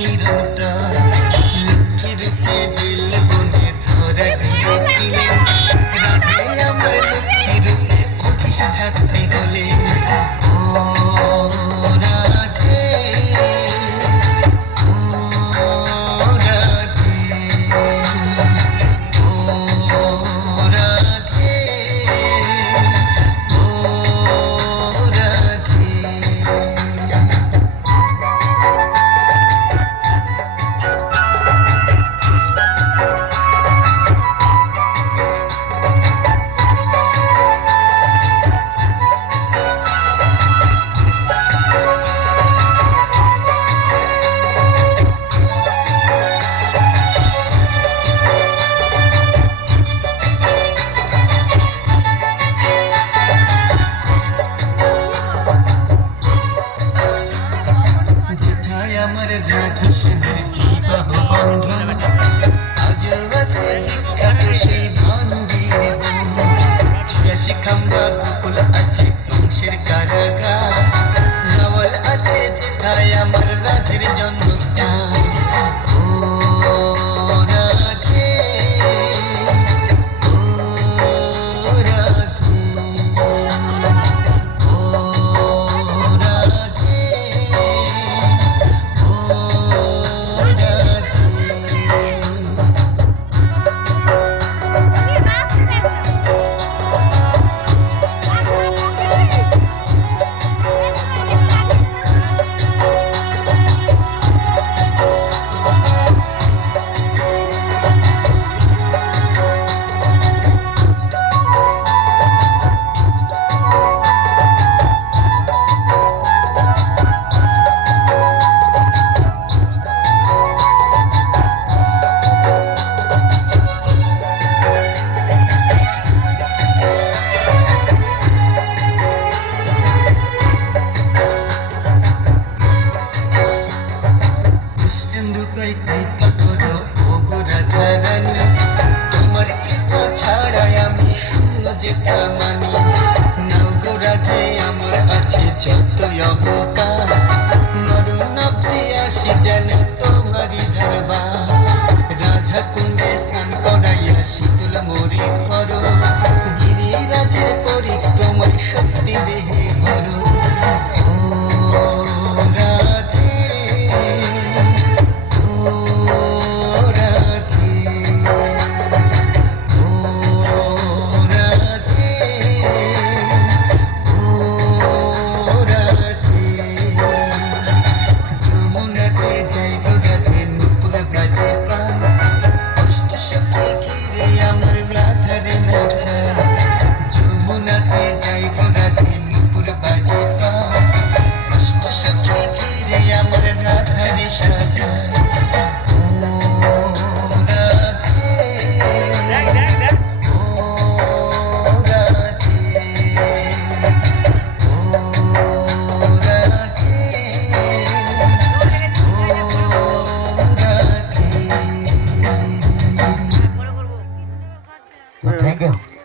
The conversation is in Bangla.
নিরন্তর লক্ষ্মী রূপে দিল বনে ধরা দিয়েছিলেন রাধে আমার লক্ষ্মী রূপে অধিষ্ঠাত্রী হলেন ও রাধে ও রাধে ও রাধে ও রাধে। আমার রাধা শ্যামের বিবাহ বন্ধন আজও আছে বিখ্যাত সেই মন্দির ছিয়াশি খাম্বা গোকুল আছে কংসের কারাগার নবল আছে যেথায় আমার রাধের জন্মস্থান ও রাধে ও রাধে ও রাধে কৃপা করো ওগো রাধা রানী তোমার কৃপা ছাড়াই আমি শূন্য যেটা মানি নাও গো রাধে আমার আছে যতই অহংকার নরনাভে আসি যেন তোমারই দরবার রাধা কুণ্ডে স্নান করাইয়া শীতল মরি করো গিরিরাজের পরিক্রমায় শক্তি দেহে ভরো ও রাধে যমুনাতে যাই গো রাধে নুপুর বাজে প্রাণ অষ্ট সখী ঘিরে আমার রাধারে সাজায় ও রাধে ও রাধে ও রাধে ও রাধে। Thank you.